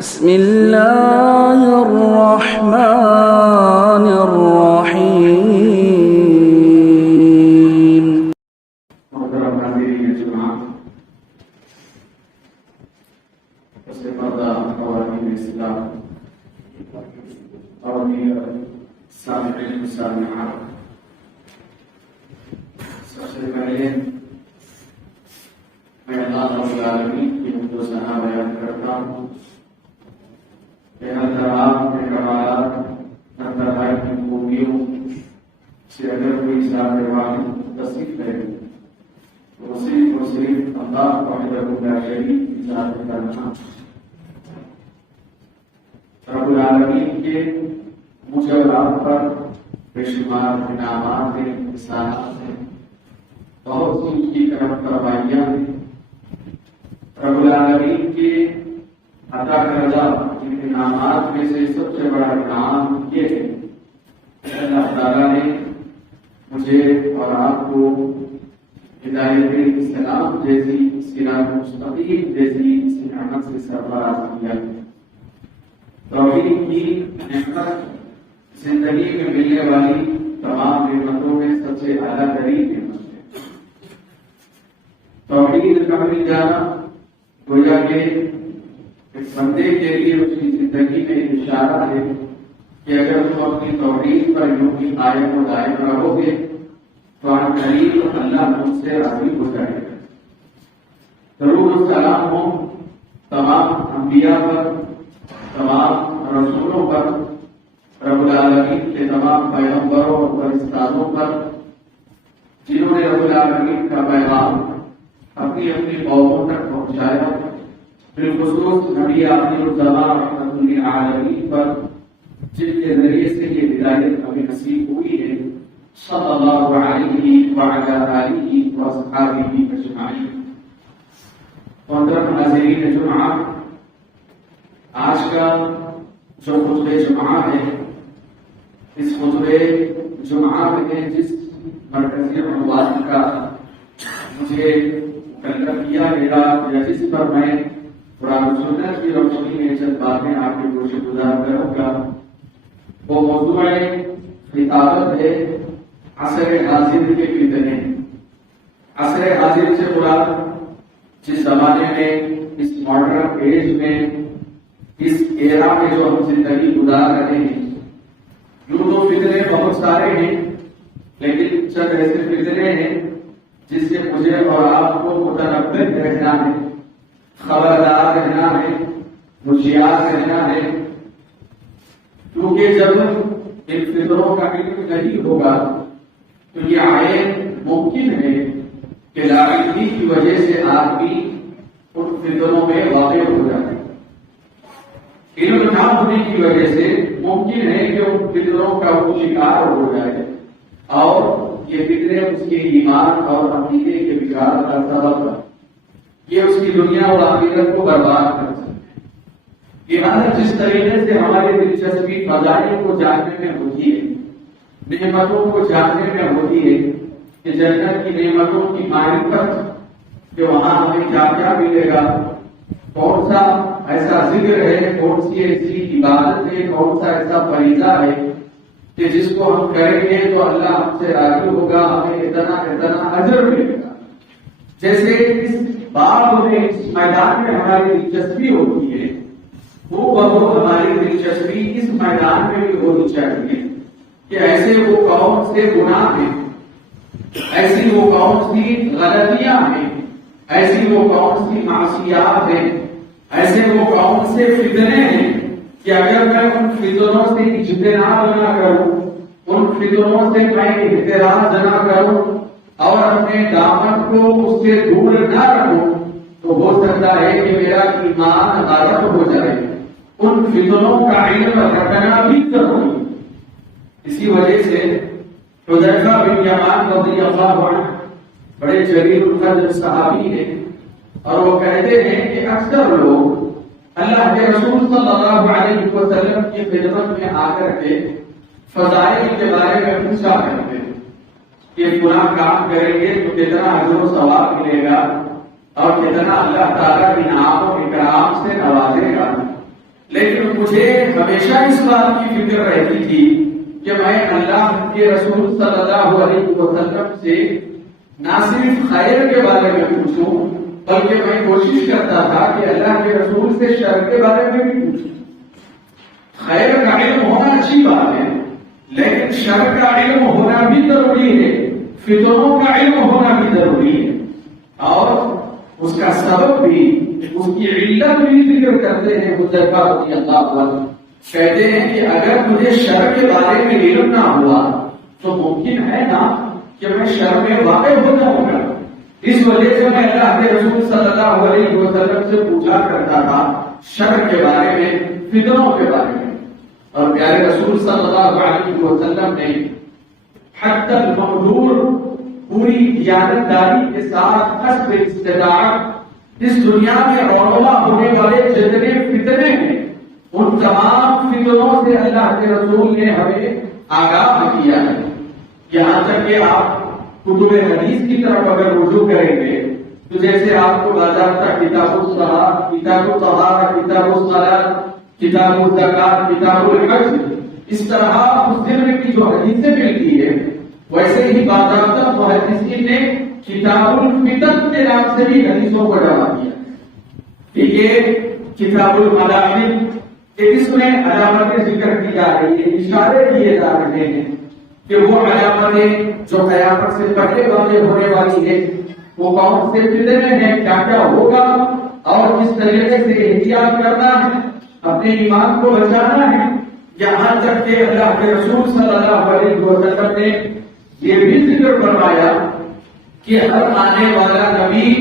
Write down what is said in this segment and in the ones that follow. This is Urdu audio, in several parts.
بسم اللہ الرحمن الرحیم۔ محترم حاضرین جمعہ، پس پردہ خواتین اسلام اور دیگر سامعین و سامعات، سب سے پہلے میں اللہ رب العالمین کی حمد و ثنا بیان کرتا ہوں کہ ہر طرح کے کمالات، ہر طرح کی خوبیوں سے اگر کوئی اسلام روانی تصدیق ہے تو صرف اور صرف اللہ وحدہ لا شریک کی ذات کرنا، رب العالمین کے مجرات پر بے شمار انعامات ہیں، احسانات ہیں، بہت سی اس کی کرم فرمائیاں ہیں۔ رب العالمین کے عطا کردہ انعامات میں سے سب سے بڑا انعام یہ ہے کہ اللہ تعالیٰ نے مجھے اور آپ کو ہدایت اسلام جیسی، صراط مستقیم جیسی اس نعمت سے سرفراز کیا ہے۔ توحید کی نعمت زندگی میں ملنے والی تمام نعمتوں میں سب سے اعلیٰ ترین نعمت ہے۔ توحید کا مل جانا گویا کہ ایک بندے کے لیے اس کی زندگی میں اشارہ ہے کہ اگر تم اپنی توحید پر یوں ہی قائم و دائم رہو گے تو عنقریب اللہ مجھ سے راضی ہو جائے گا۔ درود و سلام ہو تمام انبیاء پر، تمام رسولوں پر، رب العالمین کے تمام پیغمبروں اور فرشتوں پر، جنہوں نے رب العالمین کا پیغام اپنی اپنی قوموں تک پہنچایا، بالخصوص نبی آخر الزمان رحمۃ للعالمین پر، جن کے ذریعے سے یہ ہدایت ہمیں نصیب ہوئی ہے، صلی اللہ علیہ وعلی آلہ واصحابہ اجمعین۔ محترم حاضرین جمعہ، آج کا جو خطبہ جمعہ ہے، اس خطبہ جمعہ میں جس مرکزی عنوان کا مجھے مکلف کیا گیا یا جس پر میں قرآن و سنت کی روشنی میں چند باتیں آپ کے گوشے گزار کروں گا، وہ موضوع خطابت ہے عصر حاضر کے فتنے۔ عصر حاضر سے مراد جس زمانے میں، اس ماڈرن ایج میں، اس ایرا میں جو ہم زندگی گزار رہے ہیں، یوں تو فتنے بہت سارے ہیں، لیکن چند ایسے فتنے ہیں جس سے مجھے اور آپ کو متنبہ رہنا ہے، خبردار رہنا ہے، ہوشیار رہنا ہے، کیونکہ جب ان فتنوں کا علم نہیں ہوگا تو یہ عین ممکن ہے کہ لاعلمی کی وجہ سے آدمی ان فتنوں میں واقع ہو جائے۔ علم نہ ہونے کی وجہ سے ممکن ہے کہ ان فتنوں کا وہ شکار ہو جائے اور یہ فتنے اس کے ایمان اور عقیدے کے بگاڑ کا سبب ہے، یہ اس کی دنیا اور آخرت کو برباد کر سکتے ہیں۔ لہٰذا جس طریقے سے ہماری دلچسپی فضائل کو جاننے میں ہوتی ہے، نعمتوں کو جاننے میں ہوتی ہے کہ جنت کی نعمتوں کی معرفت، کہ وہاں ہمیں کیا کیا ملے گا، کون سا ایسا ذکر ہے، کون سی ایسی عبادت ہے، کون سا ایسا فریضہ ہے کہ جس کو ہم کریں گے تو اللہ ہم سے راضی ہوگا، ہمیں اتنا اتنا اجر ملے گا۔ جیسے اس باب میں، اس میدان میں ہماری دلچسپی ہوتی ہے، وہ بہت ہماری دلچسپی اس میدان میں بھی ہونی چاہیے کہ ایسے وہ کون سے گناہ ہیں، ایسی وہ کون سی غلطیاں ہیں، ایسی وہ کون سی معصیات ہیں، ایسے وہ کون سے فتنے ہیں کہ اگر میں ان فتنوں سے اجتناب نہ کروں، ان فتنوں سے میں احتراز نہ کروں اور اپنے دامن کو اس سے دور نہ رکھوں تو ہو سکتا ہے کہ میرا ایمان غائب ہو جائے۔ ان فتنوں کا علم رکھنا بھی ضروری۔ اسی وجہ سے حذیفہ بن یمان رضی اللہ عنہ بڑے جلیل القدر صحابی ہیں، اور وہ کہتے ہیں کہ اکثر لوگ اللہ کے رسول صلی اللہ علیہ وسلم کی خدمت میں آ کر کے فضائل کے بارے میں پوچھا کرتے ہیں کہ فلاں کام کریں گے تو کتنا اجر و ثواب ملے گا اور کتنا اللہ تعالیٰ انعام و اکرام سے نوازے گا۔ ہمیشہ اس بات کی فکر رہتی تھی کہ میں اللہ کے رسول صلی اللہ علیہ وسلم سے نہ صرف خیر کے بارے میں پوچھوں بلکہ میں کوشش کرتا تھا کہ اللہ کے رسول سے شر کے بارے میں بھی پوچھوں۔ خیر کا علم ہونا اچھی بات ہے، لیکن شر کا علم ہونا بھی ضروری ہے، فتنوں کا علم ہونا بھی ضروری ہے، اور اس کا سبب بھی، اس کی علت بھی ذکر کرتے ہیں حذیفہ رضی اللہ عنہ۔ کہتے ہیں کہ اگر مجھے شر کے بارے میں علم نہ ہوا تو ممکن ہے نا کہ میں شر میں واقع ہو جاؤں گا، اس وجہ سے میں اللہ کے رسول صلی اللہ علیہ وسلم سے پوچھا کرتا تھا شر کے بارے میں، فتنوں کے بارے میں۔ اور پیارے رسول صلی اللہ علیہ وسلم نے حتی المقدور پوری دیانتداری کے ساتھ حسب استطاعت اس دنیا میں رونما ہونے والے جتنے فتنے ہیں ان تمام فتنوں سے اللہ کے رسول نے ہمیں آگاہ کیا ہے۔ یہاں تک کہ آپ کتب حدیث کی طرف اگر رجوع کریں گے تو جیسے آپ کو باضابطہ کتاب الصلاۃ، کتاب الطہارہ، کتاب الصلاۃ، کتاب الزکات، کتاب الحج، اس طرح مسلم کی جو حدیثیں ملتی ہے ویسے ہی باضابطہ محدثین نے کتاب الفتن کے نام سے بھی حدیثوں کو جمع کیا کہ یہ کتاب الملاحم، اس میں علامتیں ذکر کی جا رہی ہیں، اشارے دیے جا رہے ہیں کہ وہ علامتیں جو قیامت سے پہلے واقع ہونے والی ہے وہ کون سے فتنے ہیں، کیا کیا ہوگا اور کس طریقے سے احتیاط کرنا ہے، اپنے ایمان کو بچانا ہے۔ یہاں تک کہ اللہ کے رسول صلی اللہ علیہ وسلم نے یہ بھی ذکر فرمایا کہ ہر آنے والا نبی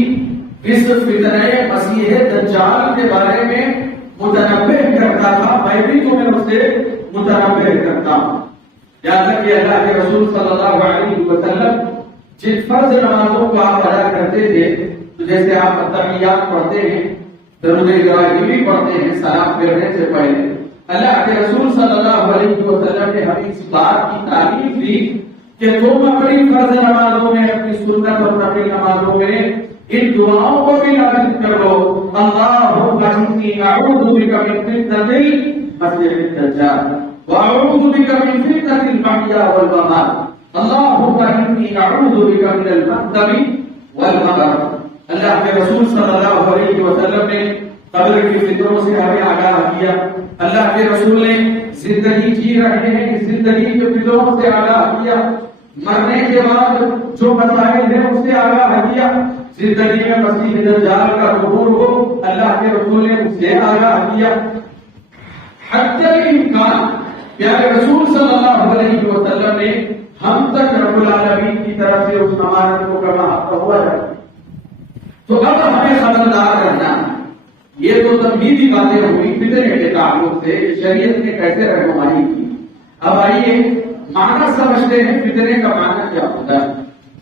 اس فتنہ مسیح دجال کے بارے میں متنبہ کرتا تھا، میں بھی تمہیں اس سے متنبہ کرتا ہوں۔ یہاں تک کہ اللہ کے رسول صلی اللہ علیہ وسلم جن فرض نمازوں کو آپ ادا کرتے تھے تو جیسے آپ التحیات پڑھتے ہیں، درود ابراہیمی پڑھتے ہیں سلام پھیرنے سے پہلے، اللہ کے رسول صلی اللہ علیہ وسلم نے ہمیں اس بات کی تعریف دی کہ تم اپنی فرض نمازوں میں، اپنی سنت اور نفل نمازوں میں ان دعاؤں کو بھی لازم کرو، اللہم انی اعوذ بک من فتنۃ المسیح الدجال واعوذ بک من فتنۃ المحیا والممات، اللہم انی اعوذ بک من المحتم والمغرب۔ اللہ کے رسول صلی اللہ علیہ وسلم نے قبر کی فتنوں سے ہمیں آگاہ کیا، اللہ کے رسول نے زندگی جی رہے ہیں اس زندگی کے فتنوں سے آگاہ کیا، مرنے کے بعد جو مسائل ہیں اس سے آگاہ کیا، زندگی میں مسیح دجال کا ظہور ہو اللہ کے رسول نے اس سے آگاہ کیا۔ حتی الامکان پیارے رسول صلی اللہ علیہ وسلم نے ہم تک رب العالمین کی طرف سے اس ضمانت کو کما ہوا ہے۔ تو اب ہمیں خبردار رہنا، یہ تو تمہیدی باتیں ہوئی فتنے کے تعلق سے شریعت نے کیسے رہنمائی کی۔ اب آئیے معنی سمجھتے ہیں فتنے کا معنی کیا ہوتا ہے۔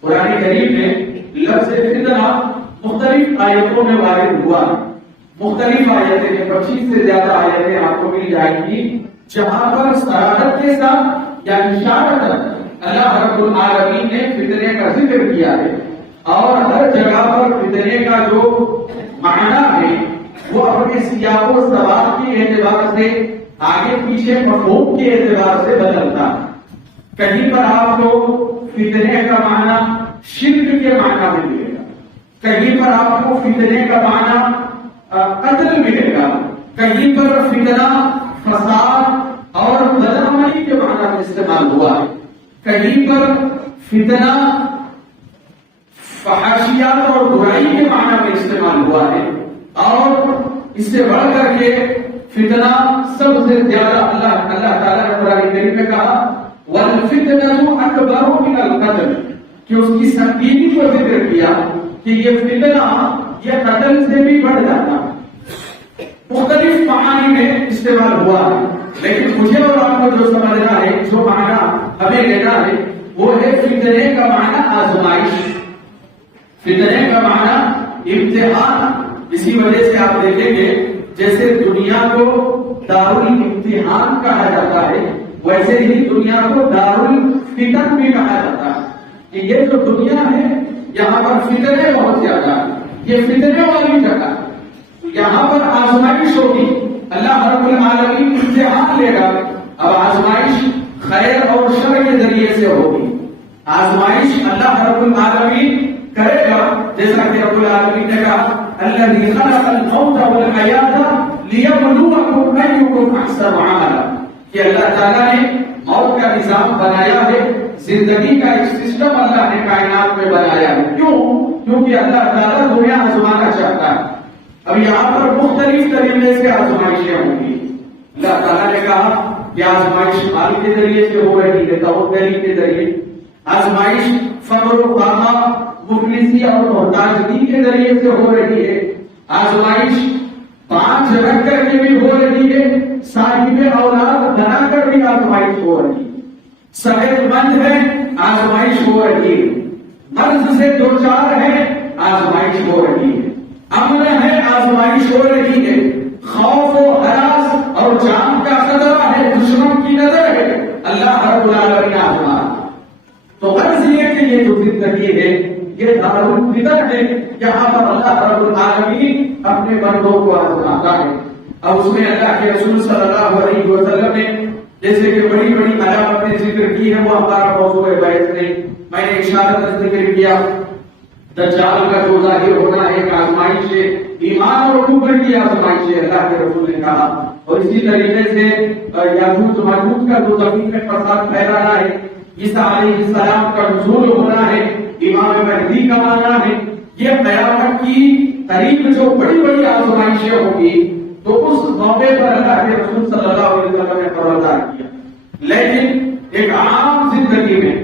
قرآن کریم میں لفظ فتنہ مختلف آیتوں میں وارد ہوا، مختلف آیتیں 25 سے زیادہ آیتیں آپ کو مل جائیں گی جہاں پر صراحت کے ساتھ یا اشارت اللہ رب العالمین نے فتنے کا ذکر کیا ہے، اور ہر جگہ پر فتنے کا جو معنی ہے وہ اپنے سیاق و سباق کے اعتبار سے، آگے پیچھے مفہوم کے اعتبار سے بدلتا ہے۔ کہیں پر آپ کو فتنے کا معنی شرک کے معنی میں ملے گا، کہیں پر آپ کو فتنے کا معنی قتل ملے گا، کہیں پر فتنہ فساد اور بدعملی کے معنی میں استعمال ہوا ہے، کہیں پر فتنہ فحاشیات اور برائی کے معنی میں استعمال ہوا ہے، اور اس سے بڑھ کر کے فتنہ سب سے زیادہ اللہ تعالیٰ نے قرآن کریم میں کہا وَالْفِتْنَةُ أَكْبَرُ مِنَ الْقَتْلِ، کہ اس کی سنگینی کو ذکر کیا کہ یہ فتنہ یہ قتل سے بھی بڑھ جاتا ہے۔ مختلف معانی میں استعمال ہوا ہے، لیکن مجھے اور آپ کو جو سمجھنا ہے، جو معنی ہمیں لینا ہے وہ ہے فتنے کا معنی آزمائش، فتنے کا معنی امتحان۔ اسی وجہ سے آپ دیکھیں گے جیسے دنیا کو دارالامتحان کہا جاتا ہے ویسے ہی دنیا کو دارالفتن بھی کہا جاتا ہے، کہ یہ جو دنیا ہے یہاں پر فتنے بہت زیادہ ہیں، یہ فتنے والی جگہ، یہاں پر آزمائش ہوگی۔ اللہ رب العالمین امتحان لے گا. اب آزمائش خیر اور شر کے ذریعے سے ہوگی. آزمائش اللہ رب العالمین کرے گا، جیسا کہ رب العالمین نے کہا الذی خلق الموت والحیاۃ لیبلوکم ایکم احسن عملا، کہ اللہ تعالیٰ نے موت کا نظام بنایا ہے، زندگی کا ایک سسٹم اللہ نے کائنات میں بنایا ہے. کیوں؟ کیونکہ اللہ تعالیٰ دنیا آزمانا چاہتا ہے. اب یہاں پر مختلف طریقے سے آزمائشیں ہوں گی. اللہ تعالیٰ نے کہا کہ آزمائش مال کے ذریعے سے ہو رہی ہے، توکلی کے ذریعے. آزمائش فقر و فاقہ، مفلسی اور محتاجگی کے ذریعے سے ہو رہی ہے. آزمائش 5 رکھ کر کے بھی ہو رہی ہے، صاحب اولاد بنا کر بھی آزمائش ہو رہی ہے. صحت مند ہے، آزمائش ہو رہی ہے. مرض سے دوچار ہے، آزمائش ہو رہی ہے. امن ہے، آزمائش ہو رہی ہے. خوف و ہراس اور جان کا خطرہ ہے، دشمن کی نظر ہے، اللہ رب العالمین آزما. تو غرض یہ کہ یہ جو زندگی ہے یہ دارالفتن ہے، یہاں پر اللہ رب العالمین اپنے بندوں کو آزماتا ہے. اب اس میں اللہ کے رسول صلی اللہ علیہ وسلم نے جیسے کہ بڑی بڑی علامتیں ذکر کی ہے، وہ ہمارا موضوع بحث نہیں. میں نے اشارت ذکر کیا دجال کا جو ظاہر ہونا ہے ایک آزمائش ہے، ایمان اور کفر کی آزمائش ہے، اللہ کے رسول نے کہا. اور اسی طریقے سے یاجوج ماجوج کا جو زمین میں فساد پھیلانا ہے، عیسیٰ علیہ السلام کا نزول ہونا ہے، امام مہدی کا آنا ہے، یہ قیامت کی قریب جو بڑی بڑی آزمائشیں ہوں گی، تو اس موقع پر اللہ کے رسول صلی اللہ علیہ وسلم نے خبردار کیا. لیکن ایک عام زندگی میں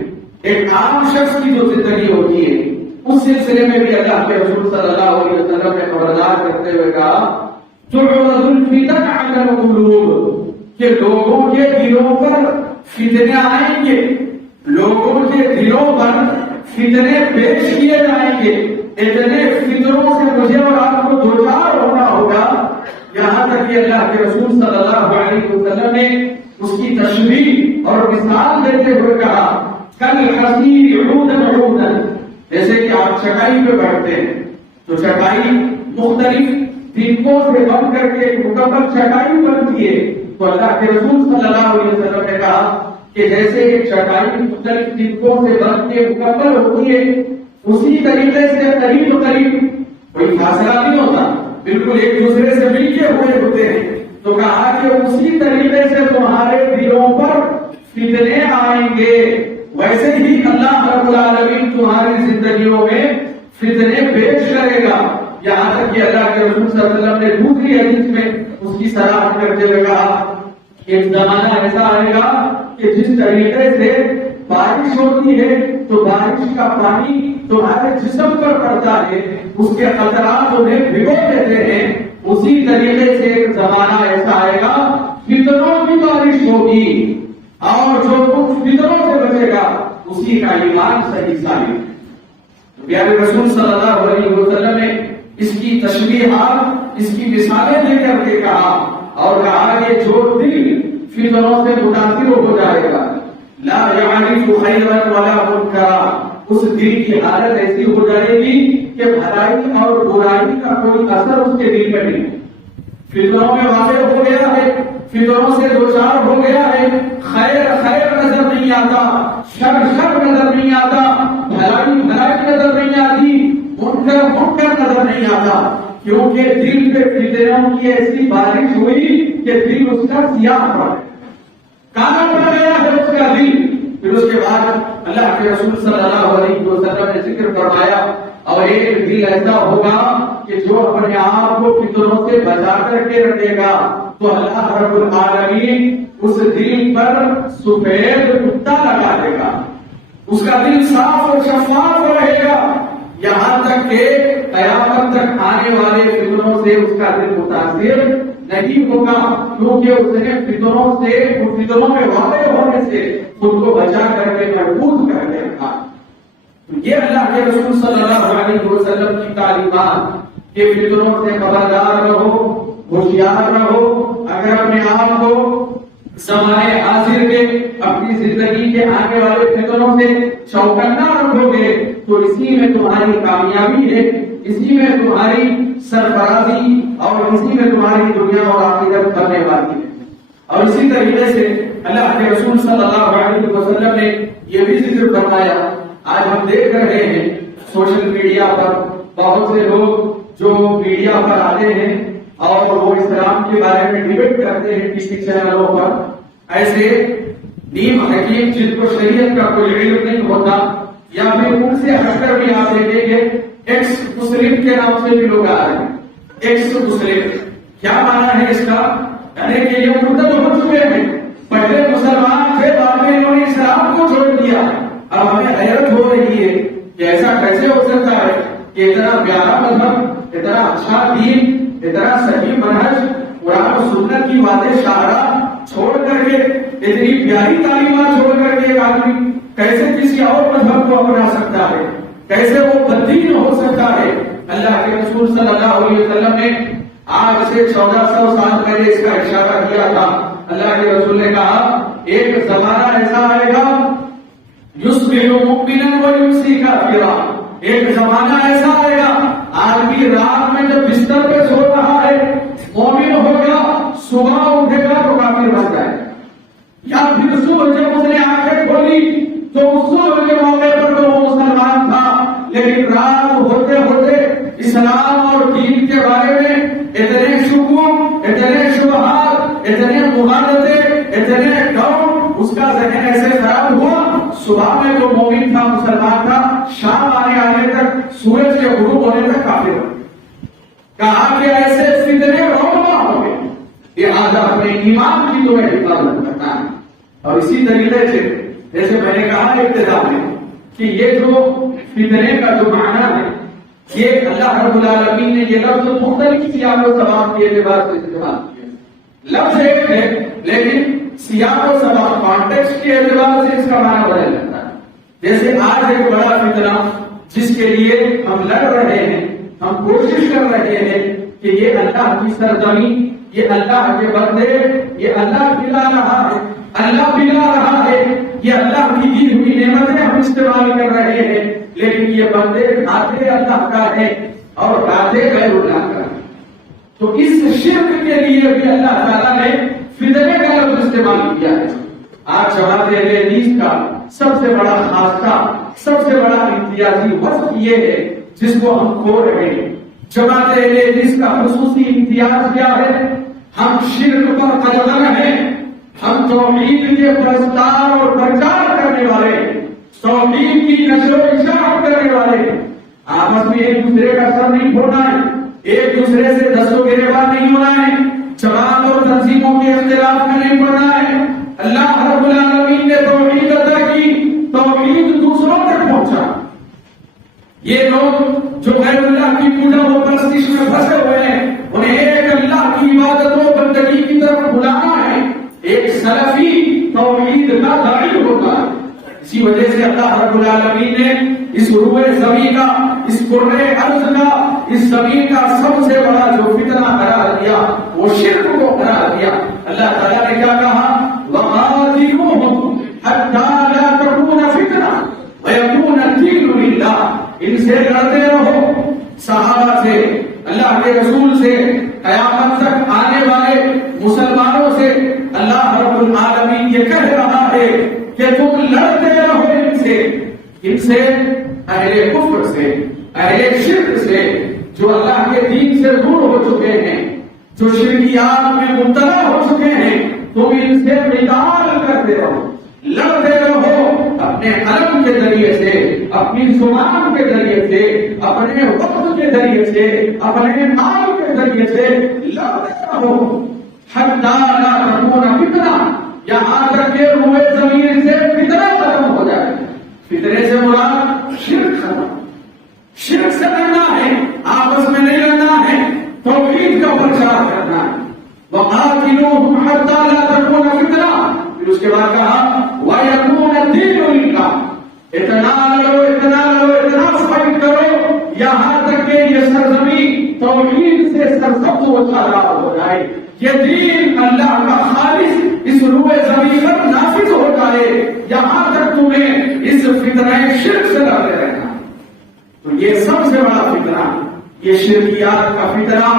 ایک عام شخص کی جو زندگی ہوتی ہے اس سلسلے میں بھی اللہ کے رسول صلی اللہ علیہ وسلم نے خبردار کرتے ہوئے کہا تعرض الفتن علی القلوب، کہ لوگوں کے دلوں پر فتنے آئیں گے، لوگوں کے دلوں پر فتنے پیش کیے جائیں گے. اتنے فتنوں سے مجھے اور آپ کو دوچار ہونا ہوگا، یہاں تک کہ اللہ کے رسول صلی اللہ علیہ وسلم نے اس کی تشبیہ اور مثال دیتے ہوئے کہا کالحصیر عودا عودا، جیسے کہ آپ چٹائی پہ بیٹھتے ہیں تو چٹائی مختلف طریقوں سے بن کر کے ایک مکمل چٹائی بنتی ہے. تو اللہ کے رسول صلی اللہ علیہ وسلم نے کہا کہ جیسے ایک چٹائی مختلف طریقوں سے بن کے مکمل ہوتی ہے، اسی طریقے سے قریب قریب کوئی فاصلہ نہیں ہوتا، بالکل ایک دوسرے سے مل کے ہوئے ہوتے ہیں. تو کہا کہ اسی طریقے سے تمہارے دلوں پر فتنے آئیں گے، ویسے ہی اللہ رب العالمین تمہاری زندگیوں میں فتنے پیش کرے گا. یہاں تک کہ اللہ کے رسول صلی اللہ علیہ وسلم نے دوسری حدیث میں اس کی صراحت کرتے ہوئے کہا ایک زمانہ ایسا آئے گا کہ جس طریقے سے بارش ہوتی ہے تو بارش کا پانی تمہارے جسم پر پڑتا ہے، اس کے قطرات انہیں بھگو دیتے ہیں، اسی طریقے سے ایک زمانہ ایسا آئے گا فتنوں کی بارش ہوگی، اور جو تم فتنوں سے بچے گا اسی کا ایمان صحیح ثابت. پیارے رسول صلی اللہ علیہ وسلم نے اس کی تشبیہات، اس کی مثالیں دے کر کے کہا اور کہا کہ جو دل فتنوں سے متاثر ہو جائے گا لا یعرف خیرا ولا منکرا، اس دل کی حالت ایسی ہو جائے گی کہ بھلائی اور برائی کا کوئی اثر اس کے دل میں نہیں. فتنوں میں واقع ہو گیا ہے، فتنوں سے دوچار ہو گیا ہے، خیر خیر نظر نہیں آتا، شر شر نظر نہیں آتا، بھلائی بھلائی نظر نہیں آتی، منکر منکر نظر نہیں آتا، کیونکہ دل پہ فتنوں کی ایسی بارش ہوئی کہ دل اس کا سیاہ پڑ گیا، کالا پڑ گیا ہے اس کا دل. پھر اس کے بعد اللہ کے رسول صلی اللہ علیہ وسلم نے ذکر فرمایا اور ایک دل ایسا ہوگا کہ جو اپنے آپ کو فتنوں سے بچا کر کے رکھے گا تو اللہ رب العالمین اس دل پر سفید کتا لگا دے گا، اس کا دل صاف اور شفاف رہے گا، یہاں تک کہ قیامت تک آنے والے فتنوں سے اس کا دل متاثر نہیں ہوگا، کیونکہ اس نے فتنوں میں واقع ہونے سے خود کو بچا کر کے محفوظ کر کے رکھا. یہ اللہ کے رسول صلی اللہ علیہ وسلم کی تعلیمات کہ فتنوں سے خبردار رہو، ہوشیار رہو. اگر اپنے آپ کو زمانے حاضر کے اپنی زندگی کے آنے والے فتنوں سے چوکنا رکھو گے تو اسی میں تمہاری کامیابی ہے، اسی میں تمہاری سرفرازی اور اسی میں تمہاری دنیا اور آخرت کرنے والی ہے. اور اسی طریقے سے اللہ کے رسول صلی اللہ علیہ وسلم نے یہ بھی ذکر فرمایا. آج ہم دیکھ رہے ہیں سوشل میڈیا پر بہت سے لوگ جو میڈیا پر آتے ہیں اور وہ اسلام کے بارے میں ڈیبیٹ کرتے ہیں ٹی وی چینلوں پر. ایسے نیم حکیم جن کو شریعت کا کوئی علم نہیں ہوتا یا پھر ان سے ہٹ کر بھی آپ دیکھیں گے ایکس مسلم کے نام سے بھی لوگ آ رہے ہیں. ایکس مسلم کیا مانا ہے اس کا؟ یعنی کہ یہ مرتد ہو چکے ہیں. پہلے مسلمان تھے، بعد میں انہوں نے اسلام کو چھوڑ دیا. اب ہمیں حیرت ہو رہی ہے کہ ایسا کیسے ہو سکتا ہے کہ اتنا پیارا مذہب، اتنا اچھا دین، اتنا صحیح منہج، قرآن و سنت کی واضح شاہراہ چھوڑ کر کے، اتنی پیاری تعلیمات چھوڑ کر کے ایک آدمی کیسے کسی اور مذہب کو اپنا سکتا ہے؟ کیسے وہ بدین ہو سکتا ہے؟ اللہ کے رسول صلی اللہ علیہ وسلم نے آج سے 1400 سال پہلے اس کا اشارہ کیا تھا. اللہ کے رسول نے کہا ایک زمانہ ایسا آئے گا یصبح مؤمنا ویمسی کافرا. ایک زمانہ ایسا آئے گا آدمی رات میں جب بستر پہ سو رہا ہے مومن ہوگا، صبح اٹھے گا تو کافر بن جائے. یا پھر صبح جب اس نے آنکھیں کھولی تو اس صبح کے موقع پر تو وہ مسلمان تھا، لیکن رات ہوتے ہوتے اسلام اور دین کے بارے میں اتنے شکوک، اتنے شبہات، اتنے مغالطے، اتنے ڈاؤٹ، اس کا ذہن ایسے خراب ہوا. صبح میں تو مومن تھا، مسلمان تھا، شام آنے تک، سورج کے غروب ہونے تک کافر ہو. کہا کہ ایسے فتنے رونما ہو گئے. یہ آج اپنے ایمان کی تو حفاظت کرنا ہے. اور اسی طریقے سے جیسے میں نے کہا ابتدا میں کہ یہ جو فتنے کا جو معنی ہے یہ اللہ رب العالمین نے یہ لفظ مختلف سیاق و سباق کے اعتبار سے استعمال کیا. لفظ ایک ہے لیکن سیاق و سباق کانٹیکسٹ کے اعتبار سے اس کا معنی بدل جاتا ہے. جیسے آج ایک بڑا فتنہ جس کے لیے ہم لڑ رہے ہیں، ہم کوشش کر رہے ہیں کہ یہ اللہ کی سرزمین، یہ اللہ کے بندے، یہ اللہ پلا رہا ہے، اللہ پلا رہا ہے، یہ اللہ کی دی ہوئی نعمتیں ہم استعمال کر رہے ہیں، لیکن یہ بندے کھاتے اللہ کا ہے اور کھاتے غیر اللہ کا ہے. تو اس شرک کے لیے بھی اللہ تعالیٰ نے فتنے کا لفظ استعمال کیا ہے. آج جماعت اہل حدیث کا سب سے بڑا خاصہ، سب سے بڑا امتیازی وصف یہ ہے جس کو ہم کھو رہے ہیں. جماعت اہل حدیث کا خصوصی امتیاز کیا ہے؟ ہم شرک پر قدم ہیں، ہم توحید کے پرستار اور پرچار کرنے والے، توحید کی نشر و اشاعت کرنے والے. آپس میں ایک دوسرے کا سر نہیں پھوڑنا ہے، ایک دوسرے سے دست و گریبان نہیں ہونا ہے، جماعت اور تنظیموں کے اختلاف میں نہیں پڑنا ہے. اللہ رب العالمین نے توحید عطا کی، توحید دوسروں تک پہنچا. یہ لوگ جو غیر اللہ کی پوجا و پرستش میں پھنسے ہوئے ہیں انہیں ایک اللہ کی عبادت و بندگی کی طرف بلانا ہے. ایک سلفی توحید کا داعی ہوتا ہے. اسی وجہ سے اللہ رب العالمین نے اس روئے زمین کا، اس کرے ارض کا، اس زمین کا سب سے بڑا جو فتنہ قرار دیا وہ شرک کو قرار دیا. اللہ تعالیٰ نے کیا کہا؟ وَقَاتِلُوهُمْ حَتَّى لَا تَكُونَ فِتْنَةٌ وَيَكُونَ الدِّينُ لِلَّهِ. ان سے لڑتے رہو، صحابہ سے، اللہ کے رسول سے، قیامت تک آنے والے مسلمانوں سے اللہ رب العالمین یہ کہہ رہا ہے کہ تم لڑتے رہو ان سے اہل کفر سے، اہل شرک سے، جو اللہ کے دین سے دور ہو چکے ہیں، جو شرکیات میں مبتلا ہو چکے ہیں. تم ان سے قتال کرتے رہو، لڑتے رہو، اپنے قلم کے ذریعے سے، اپنی زبان کے ذریعے سے، اپنے وقت کے ذریعے سے، اپنے مال کے ذریعے سے لڑتے رہو. حتی لا تکون فتنہ، یہاں تک کہ روئے زمین سے فتنہ ختم ہو جائے. فتنے سے مراد شرک ختم، شرک سے لڑنا ہے، آپس میں نہیں لڑنا ہے، توحید کا پرچار کرنا ہے. وَقَاتِلُوهُمْ حَتَّى لَا تَكُونَ فِتْنَةٌ. پھر اس کے بعد کہا وَيَكُونَ الدِّينُ لِلَّهِ. اتنا لڑو، اتنا لڑو، اتنا فائٹ کرو یہاں تک کہ یہ سرزمین توحید سے سرسبز و شاداب ہو جائے، یہ دین اللہ کا خالص اس روئے زمین پر نافذ ہو جائے. یہاں تک تمہیں اس فتنہ شرک سے لڑتے رہنا. تو یہ سب سے بڑا فتنہ یہ شرکیات کا فتنہ،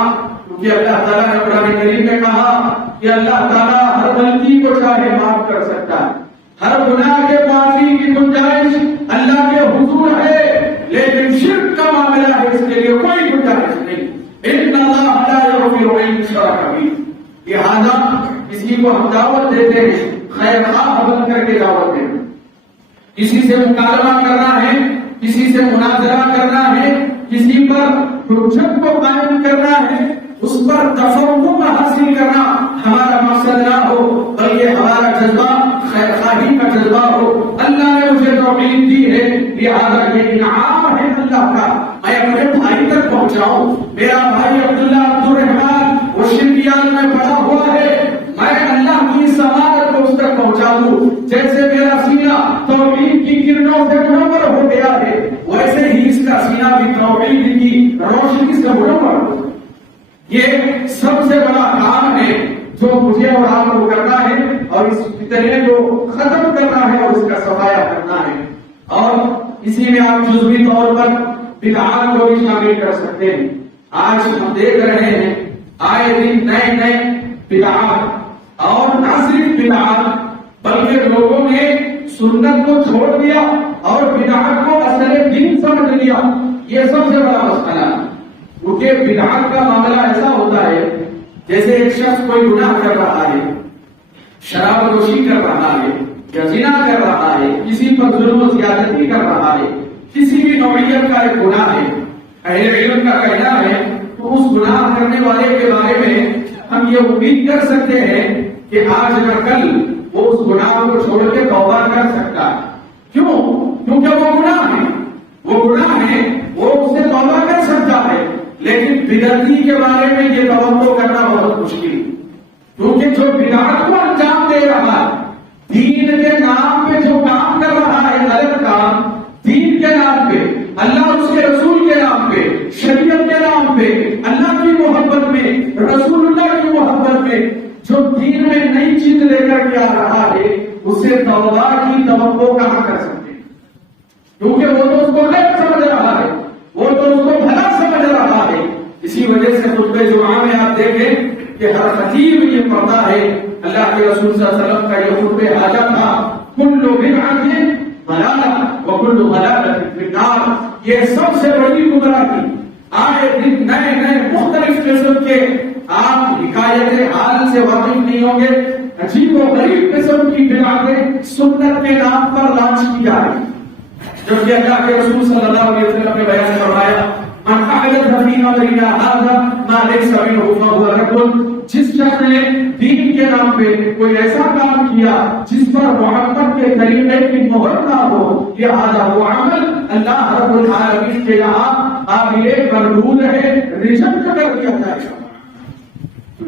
کیونکہ اللہ تعالیٰ نے قرآن کریم میں کہا کہ اللہ تعالیٰ ہر غلطی کو چاہے معاف کر سکتا ہے، ہر گناہ کے معافی کی گنجائش اللہ کے حضور ہے، لیکن شرک کا معاملہ ہے، اس کے لیے کوئی گنجائش نہیں۔ ان اللہ لا یغفر ان یشرک بہ، لہذا کسی کو ہم دعوت دیتے ہیں، خیر خواہ بن کر کے دعوت دیتے ہیں، کسی سے مکالمہ کرنا ہے، کسی سے مناظرہ کرنا ہے، کسی پر حجت کو قائم کرنا ہے، اس پر تفہم حاصل کرنا ہمارا مقصد نہ ہو، بلکہ ہمارا جذبہ خیر خواہی کا جذبہ ہو۔ اللہ نے مجھے توفیق دی ہے، لہذا یہ انعام ہے اللہ کا، میں اپنے بھائی تک پہنچاؤں۔ میرا بھائی عبداللہ عبدالرحمان وہ شرکیات میں پڑا ہوا ہے، میں اللہ کی سماعت کو اس تک پہنچا دوں۔ جیسے میرا سینہ توحید کی کرنوں سے منور ہو گیا ہے، ویسے ہی اس کا سینہ بھی توحید کی روشنی سے منور ہو۔ یہ سب سے بڑا کام ہے جو مجھے اور آپ کو کرنا ہے، اور اس فتنے کو ختم کرنا ہے اور اس کا صفایا کرنا ہے۔ اور اسی میں آپ جزوی طور پر بدعات کو بھی شامل کر سکتے ہیں۔ آج ہم دیکھ رہے ہیں آئے دن نئے نئے بدعات، اور نہ صرف بدعات بلکہ لوگوں نے سنت کو چھوڑ دیا اور بدعات کو اصل دین سمجھ لیا۔ یہ سب سے بڑا مسئلہ ہے، کیونکہ بدعات کا معاملہ ایسا ہوتا ہے جیسے ایک شخص کوئی گناہ کر رہا ہے، شراب نوشی کر رہا ہے یا زنا کر رہا ہے، کسی پر ظلم و زیادتی کر رہا ہے، کسی بھی نوعیت کا ایک گناہ ہے، اہل علم کا کہنا ہے تو اس گناہ کرنے والے کے بارے میں ہم یہ امید کر سکتے ہیں کہ آج نہ کل وہ اس گناہ کو چھوڑ کے توبہ کر سکتا ہے۔ کیوں؟ کیونکہ وہ گناہ ہے، وہ گناہ ہے، وہ اسے توبہ کر سکتا ہے، لیکن بدعتی کے بارے میں یہ توقع کرنا بہت مشکل ہے، کیونکہ جو بدعت کو انجام دے رہا ہے، دین کے نام پہ جو کام کر رہا ہے، غلط کام، دین کے نام پہ، اللہ اور اس کے رسول کے نام پہ، شریعت کے نام پہ، اللہ کی محبت میں، رسول اللہ کی محبت میں جو دین میں نئی چیز لے کر کے آ رہا ہے، اسے توبہ کی توقع کہاں کر سکتے ہیں؟ کیونکہ وہ تو اس کو غلط سمجھ رہا ہے، وہ تو اس کو بھلا سمجھ رہا ہے۔ اسی وجہ سے خطبہ جمعہ میں آپ دیکھیں کہ ہر خطیب یہ پڑھتا ہے، اللہ کے رسول صلی اللہ علیہ وسلم کا یہ خطبہ حاجہ تھا، کل بدعۃ ضلالہ وکل ضلالۃ فی النار۔ یہ سب سے بڑی گمراہی، آئے دن نئے نئے مختلف قسم کے، آپ حکایت حال سے واقف نہیں ہوں گے، عجیب و غریب قسم کی بدعتیں سنت کے نام پر لانچ کی جا رہی، جبکہ اللہ کے رسول صلی اللہ علیہ وسلم نے بیان فرمایا من احدث فی امرنا ھذا ما لیس منہ فہو رد۔ جس شخص نے دین کے نام پہ کوئی ایسا کام کیا جس پر محمد کے طریقے کی مہر نہ ہو، لہذا وہ عمل اللہ رب العالمین کے یہاں قابل مردود ہے، ریجیکٹ کر دیا جائے گا۔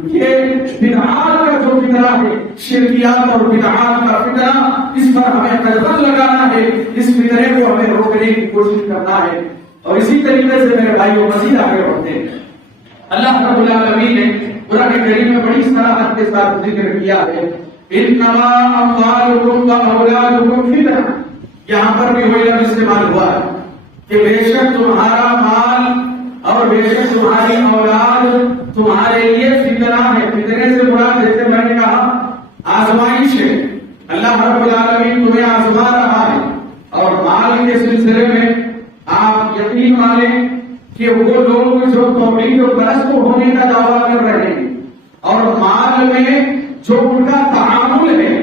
یہ بدعات کا جو فتنہ ہے، شرکیات اور بدعات کا فتنہ، اس پر ہمیں نظر لگانا ہے، اس فتنے کو ہمیں روکنے کی کوشش کرنا ہے۔ اور اسی طریقے سے میرے بھائیوں مزید آگے بڑھتے ہیں، اللہ رب العالمین نے قرآن کریم میں بڑی صراحت کے ساتھ ذکر کیا ہے، انما اموالکم واولادکم فتنہ۔ یہاں پر بھی وہی لفظ استعمال ہوا ہے کہ بے شک تمہارا مال اور بے شک تمہاری اولاد تمہارے لیے فتنہ ہے۔ فتنے سے مراد جیسے میں نے کہا آزمائش ہے، اللہ رب العالمین تمہیں آزما رہا ہے۔ اور مال کے سلسلے میں آپ یقین مانیں کہ وہ لوگ جو توحید و پرست ہونے کا دعویٰ کر رہے ہیں اور مال میں جو ان کا تعامل ہے،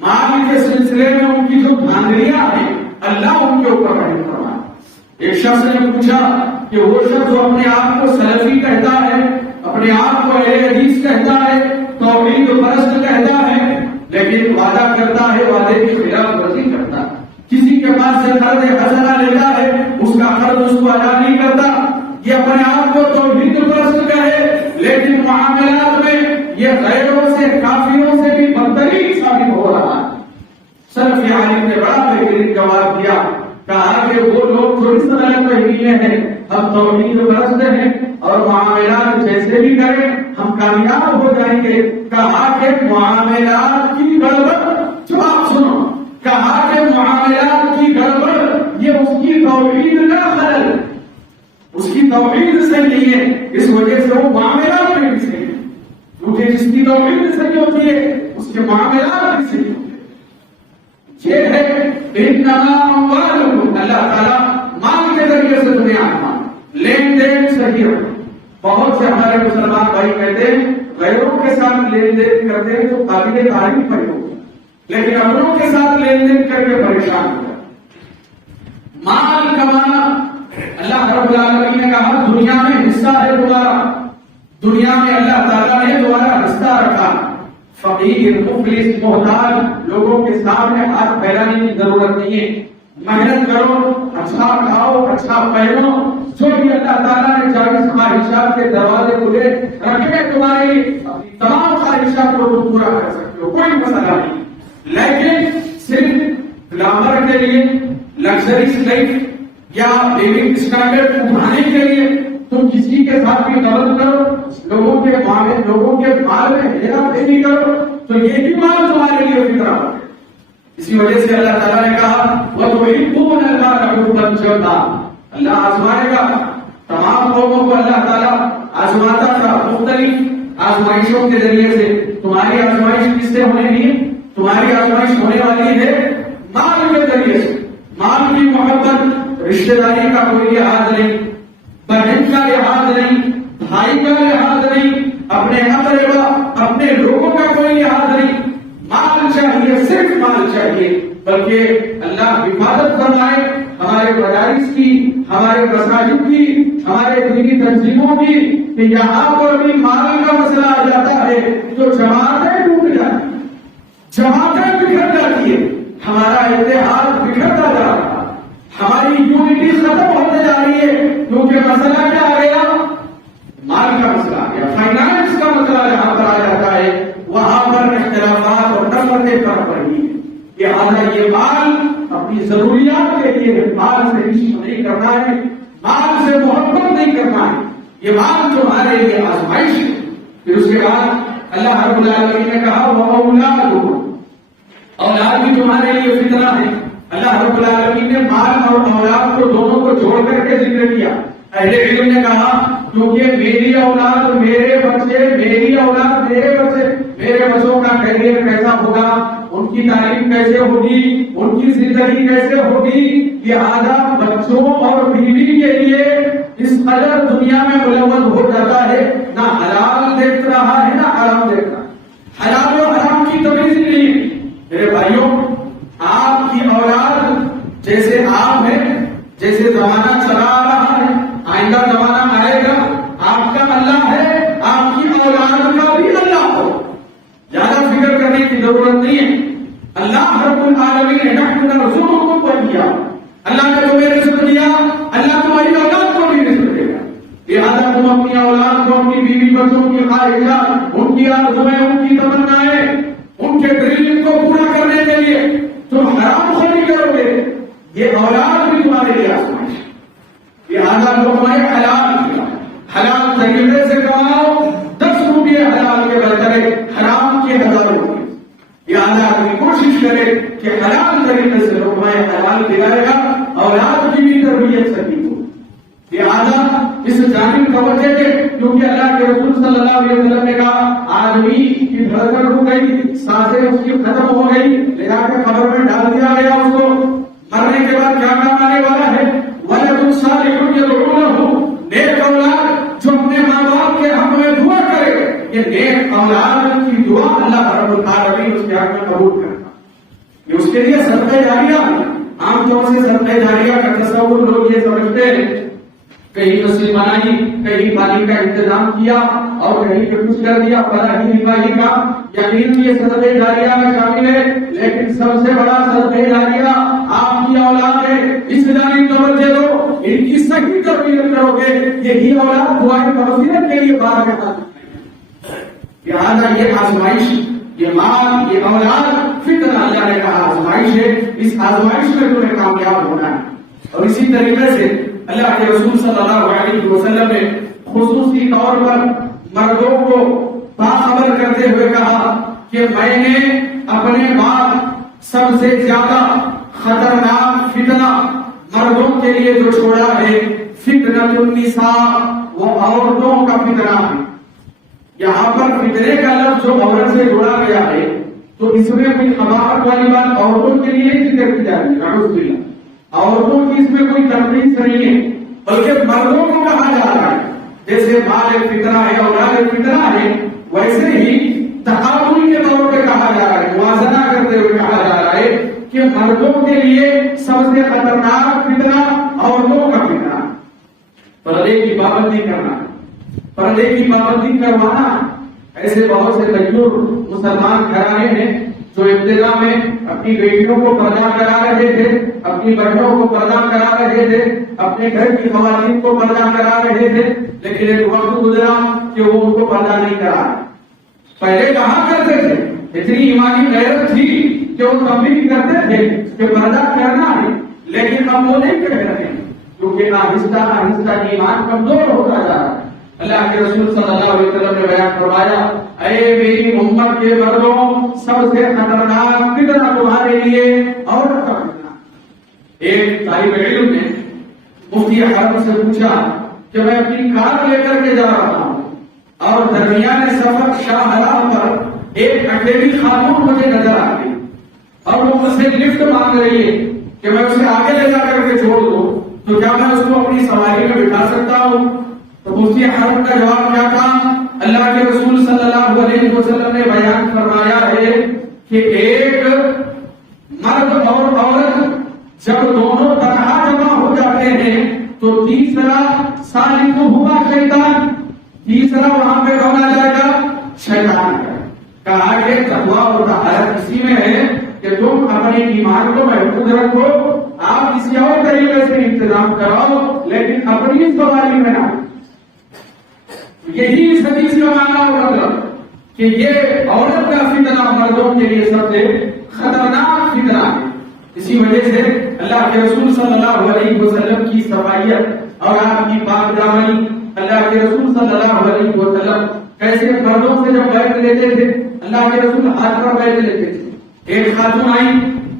مال کے سلسلے میں ان کی جو دھاندلیاں ہیں، اللہ ان کے اوپر رحم فرمائے۔ ایک شخص نے پوچھا کہ وہ شخص جو اپنے آپ کو سلفی کہتا ہے، اپنے آپ کو اہل حدیث کہتا ہے، توحید و پرست کہتا ہے، لیکن وعدہ کرتا ہے، وعدے کی خلاف ورزی کرتا ہے، کسی کے پاس سے قرض حسنہ لیتا ہے، اس کا قرض اس کو ادا نہیں کرتا، یہ اپنے آپ کو توحید پرست کہے، لیکن معاملات میں یہ غیروں سے، کافروں سے بھی بدترین ثابت ہو رہا ہے۔ سلفی عالم نے بڑا بہترین جواب دیا، کہا کہ وہ لوگ جو اس غلط فہمی میں ہیں، ہم توحید پرست ہیں اور معاملات جیسے بھی کریں ہم کامیاب ہو جائیں گے۔ کہا کہ معاملات کی گڑبڑ، جو آپ سنو، کہا کہ معاملات کی گڑبڑ یہ اس کی توحید کا خلل، اس کی توحید صحیح نہیں ہے، اس وجہ سے وہ معاملات میں بھی صحیح ہے، کیونکہ جس کی توحید صحیح ہوتی ہے اس کے معاملات بھی صحیح ہوتے. یہ ہے انما اموالکم، اللہ تعالیٰ مال کے ذریعے سے دنیا میں لین دین صحیح ہو. بہت سے ہمارے مسلمان بھائی کہتے ہیں غیروں کے ساتھ لین دین کرتے ہیں تو قابل تعریف پر ہو، لیکن اپنوں کے ساتھ لین دین کر کے پریشان ہو. مال کمانا، اللہ رب العالمین نے کہا دنیا میں حصہ ہے تمہارا، دنیا میں اللہ تعالیٰ نے تمہارا حصہ رکھا. فقیر، مفلس، محتاج لوگوں کے سامنے ہاتھ پھیلانے کی ضرورت نہیں ہے. محنت کرو، اچھا کھاؤ، اچھا پہنو، جو بھی اللہ تعالیٰ نے 40 خواہشات کے دروازے کھلے رکھے، تمہاری تمام خواہشات کو تم پورا کر سکتے ہو، کوئی مسئلہ نہیں. لیکن صرف گلامر کے لیے، لگژریز لائف یا لیونگ اسٹینڈرڈ اٹھانے کے لیے تم کسی کے ساتھ بھی غلط کرو، لوگوں کے مال میں ہیرا پھیری کرو، تو یہ بھی مال تمہارے لیے فطرہ ہے. اسی وجہ سے اللہ تعالیٰ نے کہا وَتُحِبُّونَ الْمَالَ حُبًّا جَمًّا. اللہ آزمائے گا تمام لوگوں کو، اللہ تعالیٰ آزماتا تھا مختلف آزمائشوں کے ذریعے سے. تمہاری آزمائش کس سے ہونے نہیں ہے؟ تمہاری آزمائش ہونے والی ہے مال کے ذریعے سے. مال کی محبت، رشتہ داری کا کوئی لحاظ نہیں، بہن کا لحاظ نہیں، بھائی کا لحاظ نہیں، اپنے اقربا، اپنے لوگوں کا کوئی لحاظ نہیں. مال چاہیے، صرف مال چاہیے. بلکہ اللہ حفاظت فرمائے ہمارے مدارس کی، ہمارے مساجد کی، ہمارے دینی تنظیموں کی، کہ یہاں پر بھی مال کا مسئلہ آ جاتا ہے تو جماعتیں ٹوٹ جاتی ہیں، جماعتیں بکھر جاتی ہے، ہمارا اتحاد بکھرتا جا رہا ہے، ہماری یونٹی ختم ہوتے جا رہی ہے. کیونکہ مسئلہ کیا آ گیا؟ مال کا مسئلہ آ گیا. فائنانس کا مسئلہ جہاں پر آ جاتا ہے وہاں پر اختلافات اور نفرتیں کر پڑی. لہٰذا یہ مال اپنی ضروریات کے لیے مال سے عشق نہیں کرنا ہے، مال سے محبت نہیں کرنا ہے. یہ مال تمہارے لیے آزمائش ہے. پھر اس کے بعد اللہ رب العالمین نے کہا وَأَوْلَادُكُمْ، اولاد بھی تمہارے لیے فتنہ ہے. اللہ رب العالمین نے مال اور اولاد کو دونوں کو جوڑ کر کے ذکر کیا. اہل علم نے کہا کیونکہ میری اولاد میرے بچے، میری اولاد میرے بچے، میرے بچوں کا کیریئر کیسا ہوگا، ان کی تعلیم کیسے ہوگی، ان کی زندگی کیسے ہوگی. لہذا بچوں اور بیوی کے لیے اس قدر دنیا میں ملوث ہو جاتا ہے، نہ حلال دیکھ رہا ہے نہ حرام دیکھ رہا ہے. حلال و حرام کی تمیز نہیں. میرے بھائیوں، آپ کی اولاد جیسے آپ ہیں، جیسے زمانہ چلا آ رہا ہے، آئندہ زمانہ آئے گا، آپ کا اللہ ہے، آپ کی اولاد کا بھی اللہ ہو. زیادہ فکر کرنے کی ضرورت نہیں ہے. اللہ رب العالمین نے نحن نرزقکم وإياکم، اللہ نے تمہیں رزق دیا، اللہ تمہاری اولاد کو بھی رزق دے گا. لہٰذا تم اپنی اولاد کو، اپنی بیوی بچوں کی خواہشات، ان کی آرزویں، ان کی تمنائیں، ان کے ڈریم کو پورا کرنے کے لیے تم حرام خوری کرو گے. یہ اولاد بھی تمہارے لیے آزمائش ہے. لہٰذا تمہیں حلال کیا، حلال طریقے سے کماؤ. 10 روپئے حلال کے بدلے حرام کے 1000 روپئے. لہٰذا آدمی کوشش کرے کہ حلال طریقے سے لقمہ حلال دلائے گا، اولاد کی بھی تربیت صحیح ہو. لہٰذا اس جانب توجہ دے، کیونکہ اللہ کے رسول صلی اللہ علیہ وسلم نے کہا آدمی کی دھڑکن رک گئی، سانسیں اس کی ختم ہو گئی، لے جا کے قبر میں ڈال دیا گیا. اس کو مرنے کے بعد کیا کام آنے والا ہے؟ وَلَدٌ صَالِحٌ يَدْعُو لَهُ، نیک اولاد جو اپنے ماں باپ کے حق میں دعا کرے. یہ نیک اولاد کی دعا اللہ رب العالمین اس کے حق میں قبول کرتا. یہ اس کے لیے صدقہ جاریہ. عام طور سے صدقہ جاریہ کا تصور لوگ یہ سمجھتے ہیں کہیں مسجد بنائی، کہیں پانی کا انتظام کیا اور کہیں پہ کچھ کر دیا فلاحی نفاہی کا. یقیناً یہ صدقہ جاریہ میں شامل ہے، لیکن سب سے بڑا صدقہ جاریہ آپ کی اولاد ہے. اس جانب توجہ دو، ان کی صحیح تربیت کرو گے، یہی اولاد دعائیں مغفرت کے لیے بعد میں آتی ہے. لہٰذا یہ آزمائش، یہ مال، یہ اولاد فتنہ، اللہ نے کہا آزمائش ہے. اس آزمائش میں تمہیں کامیاب ہونا ہے. اور اسی طریقے سے اللہ کے رسول صلی اللہ علیہ وسلم نے خصوصی طور پر مردوں کو باخبر کرتے ہوئے کہا کہ میں نے اپنے بعد سب سے زیادہ خطرناک فتنہ مردوں کے لیے جو چھوڑا ہے، فتنۃ النساء، وہ عورتوں کا فتنہ ہے. یہاں پر فتنے کا لفظ جو عورت سے جوڑا گیا ہے تو تو اس میں کوئی قباحت والی بات عورتوں کے لیے ذکر کی جا رہی ہے، نعوذ باللہ، عورتوں کی اس میں کوئی تنقید نہیں ہے، بلکہ مردوں کو کہا جا رہا ہے جیسے مال فطرہ ہے، اولاد فطرہ ہے، ویسے ہی تقابل کے طور پہ کہا جا رہا ہے، موازنہ کرتے ہوئے کہا جا رہا ہے کہ مردوں کے لیے سب سے خطرناک فتنہ عورتوں کا فتنہ، پردے کی پابندی کرنا، پردے کی پابندی کروانا۔ ایسے بہت سے غیور مسلمان گھرانے ہیں جو ابتدا میں اپنی بیٹیوں کو پردہ کرا رہے تھے، اپنی بہنوں کو پردہ کرا رہے تھے، اپنے گھر کی خواتین کو پردہ کرا رہے تھے، لیکن ایک وقت گزرا کہ وہ ان کو پردہ نہیں کرا۔ پہلے کہا کرتے تھے، اتنی ایمانی غیرت تھی کہ وہ تبلیغ کرتے تھے کہ پردہ کرنا ہے، لیکن اب وہ نہیں کہہ رہے کیونکہ آہستہ آہستہ ایمان کمزور ہوتا جا رہا ہے۔ اللہ کے رسول صلی اللہ علیہ وسلم نے بیان فرمایا، اے میری امت کے مردوں، سب سے خطرناک فتنہ تمہارے لیے عورت کا فتنہ۔ ایک طالب علم نے مفتی حرم سے پوچھا کہ میں اپنی کار لے کر کے جا رہا ہوں اور درمیان سفر شاہراہ پر ایک اکیلی خاتون مجھے نظر آ گئی اور وہ مجھ سے لفٹ مانگ رہی ہے کہ میں اسے آگے لے جا کر کے چھوڑ دوں، تو کیا میں اس کو اپنی سواری میں بٹھا سکتا ہوں؟ تو مفتی حرم کا جواب کیا تھا؟ اللہ کے رسول صلی اللہ علیہ وسلم نے بیان فرمایا ہے کہ ایک مرد اور عورت جب دونوں تنہا جمع ہو جاتے ہیں تو تیسرا ثالث ہوا شیطان، تیسرا وہاں پہ کون آ جائے گا؟ شیطان ہے۔ کہا کہ تقویٰ اور طہارت اسی میں ہے کہ تم اپنے ایمان کو محفوظ رکھو، آپ کسی اور طریقے سے انتظام کراؤ لیکن اپنی سواری میں نہ۔ یہی اس حدیث کا معنی اور مطلب کہ یہ عورت کا فتنہ مردوں کے لیے سب سے خطرناک فتنہ ہے۔ اسی وجہ سے اللہ کے رسول صلی اللہ علیہ وسلم کی صفائیت اور آپ کی پاک دامنی، اللہ کے رسول صلی اللہ علیہ وسلم کیسے مردوں سے جب بیعت لیتے تھے، اللہ کے رسول ہاتھ پر بیعت لیتے تھے۔ ایک خاتون آئی،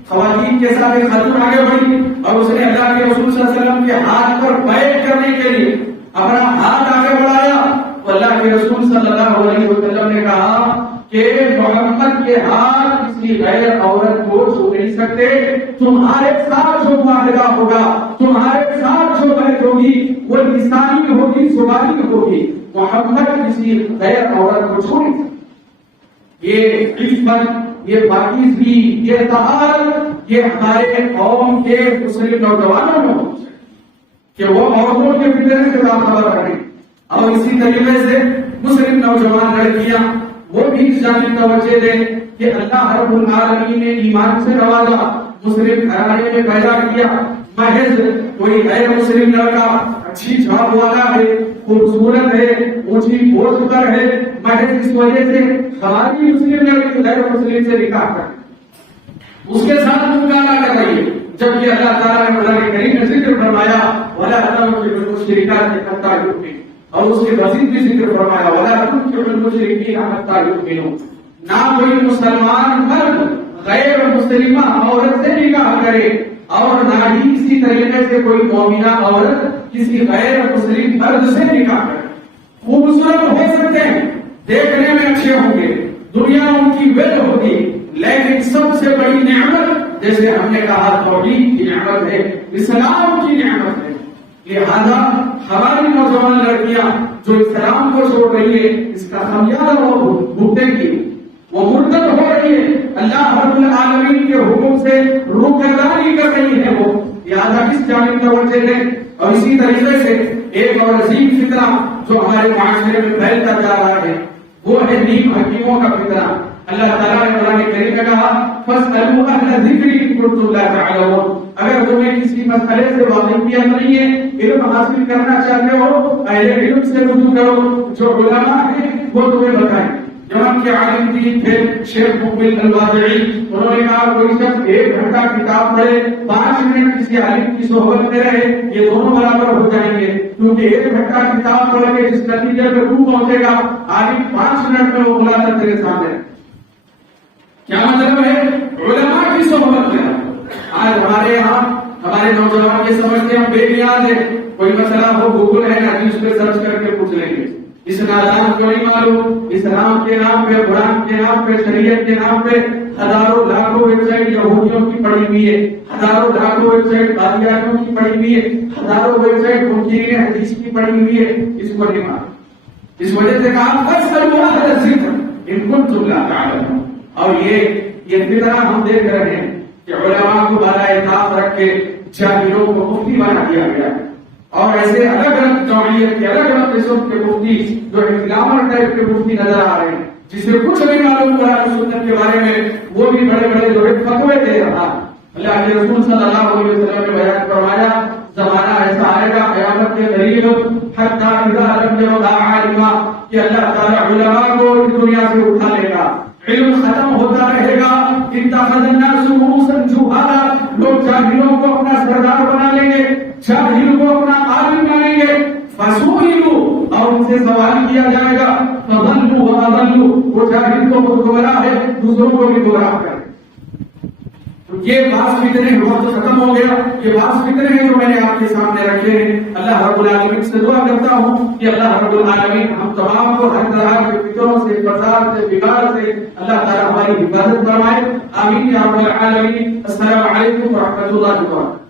خواتین کے ساتھ ایک خاتون آگے بڑھی اور اس نے اللہ کے رسول صلی اللہ علیہ وسلم کے ہاتھ پر بیعت کرنے کے لیے اپنا ہاتھ آگے بڑھایا تو اللہ کے رسول صلی اللہ علیہ وسلم نے کہا کہ محمد کے ہاتھ کسی غیر عورت کو چھو نہیں سکتے، تمہارے ساتھ جو معاہدہ ہوگا، تمہارے ساتھ جو بیعت ہوگی وہ لسانی ہوگی، زبانی ہوگی، محمد کسی غیر عورت کو چھو نہیں سکتے۔ یہ عفت، یہ پاکیزگی، یہ طہارت، یہ ہمارے قوم کے مسلم نوجوانوں میں ہو کہ وہ عورتوں کے فتنے سے باخبر رہیں، اور اسی طریقے سے مسلم نوجوان لڑکیاں وہ بھی اس جانب توجہ دیں کہ اللہ رب العالمین نے ایمان سے نوازا، مسلم گھرانے میں پیدا کیا، محض کوئی غیر مسلم لڑکا اچھی چھاپ والا ہے، خوبصورت ہے، اونچی پوسٹ پر ہے، محض اس وجہ سے ہماری مسلم لڑکی غیر مسلم سے نکاح کر اس کے ساتھ مقابلہ کر رہی ہے، جبکہ اللہ تعالیٰ نے قرآن کریم میں ذکر فرمایا وَلَا تَنكِحُوا الْمُشْرِكَاتِ حَتَّىٰ يُؤْمِنَّ، اور اس کے مزید بھی ذکر فرمایا وَلَا تُنكِحُوا الْمُشْرِكِينَ حَتَّىٰ يُؤْمِنُوا، نہ کوئی مسلمان مرد غیر مسلمہ عورت سے نکاح کرے اور نہ ہی اسی طریقے سے کوئی مومنہ عورت کسی غیر مسلم مرد سے نکاح کرے۔ خوبصورت ہو سکتے ہیں، دیکھنے میں اچھے ہوں گے، دنیا ان کی ول ہوگی، لیکن سب سے بڑی نعمت جیسے ہم نے کہا توحید کی نعمت ہے، اسلام کی نعمت ہے۔ لہذا ہماری نوجوان لڑکیاں جو اسلام کو چھوڑ رہی ہے اس کا خمیازہ وہ بھگتیں گی، وہ مرتد ہو رہی ہے، اللہ رب العالمین کے حکم سے روگردانی کر رہی ہے وہ، لہذا اس جانب توجہ دیں۔ اور اسی طریقے سے ایک اور عظیم فتنہ جو ہمارے معاشرے میں پھیلتا جا رہا ہے وہ ہے نیم حکیموں کا فتنہ۔ اللہ تعالیٰ نے قرآن کریم میں کہا فَاسْأَلُوا أَهْلَ الذِّكْرِ إِن كُنتُمْ لَا تَعْلَمُونَ، اگر تمہیں کسی مسئلے سے واقفیت نہیں ہے، علم حاصل کرنا چاہتے ہو، اہل علم سے رجوع کرو، جو علماء ہیں وہ تمہیں بتائیں۔ یمن کے عالم دین تھے شیخ مقبل الوادعی، انہوں نے کہا کوئی شخص 1 گھنٹہ کتاب پڑھے، 5 منٹ کسی عالم کی صحبت میں رہے، یہ دونوں برابر ہو جائیں گے، کیونکہ 1 گھنٹہ کتاب پڑھ کے جس نتیجے پہ وہ پہنچے گا، عالم 5 منٹ میں وہ خلاصہ تیرے سامنے۔ کیا مطلب ہے؟ علماء کی صحبت میں۔ آج ہمارے یہاں ہمارے نوجوان یہ سمجھتے ہیں ہم بے نیاز ہیں، کوئی مسئلہ ہو گوگل ہے نا، اس پہ سرچ کر کے پوچھ لیں گے، اس نادان کو نہیں معلوم اسلام کے نام پہ، قرآن کے نام پہ، شریعت کے نام پہ ہزاروں لاکھوں ویب سائٹ یہودیوں کی پڑی ہوئی ہے، ہزاروں لاکھوں ویب سائٹ قادیانیوں کی پڑی ہوئی ہے، ہزاروں ویب سائٹ منکرین حدیث کی پڑی ہوئی ہے، اس کو نہیں معلوم۔ اس وجہ سے کہا فَاسْأَلُوا أَهْلَ الذِّكْرِ إِن كُنتُمْ لَا تَعْلَمُونَ۔ اور یہ فطرہ ہم دیکھ رہے ہیں کہ علماء کو بالائے طاق رکھ کے جاہلوں کو مفتی بنا دیا گیا ہے، اور ایسے الگ الگ نوعیت کے الگ الگ قسم کے مفتی جو اسلام ٹائپ کے مفتی نظر آ رہے ہیں، جسے کچھ نہیں معلوم قرآن و سنت کے بارے میں، وہ بھی بڑے بڑے جو ہے فتوے دے رہا۔ اللہ کے رسول صلی اللہ علیہ وسلم نے بیان فرمایا زمانہ ایسا آئے گا قیامت کے قریب حتی اذا لم يبق عالما کہ اللہ تعالی علماء کو اس دنیا سے اٹھا لے گا، علم ختم ہوتا رہے گا، اتخذ الناس رؤوسا جهالا، لوگ جاہلوں کو اپنا سردار بنا لیں گے، جاہل کو اپنا عالم مانیں گے، فسئلوا اور ان سے سوال کیا جائے گا، فضلوا واضلوا، وہ جاہل کو گمراہ ہے دوسروں کو بھی گمراہ کرے۔ یہ بعض فتنے وقت ختم ہو گیا، یہ بعض فتنے ہیں جو میں نے آپ کے سامنے رکھے ہیں۔ اللہ رب العالمین سے دعا کرتا ہوں کہ اللہ رب العالمین ہم تمام کو ہر طرح کے فتنوں سے، فساد سے، بگاڑ سے اللہ تعالی ہماری حفاظت فرمائے، آمین یا رب العالمین۔ السلام علیکم ورحمۃ اللہ وبرکاتہ۔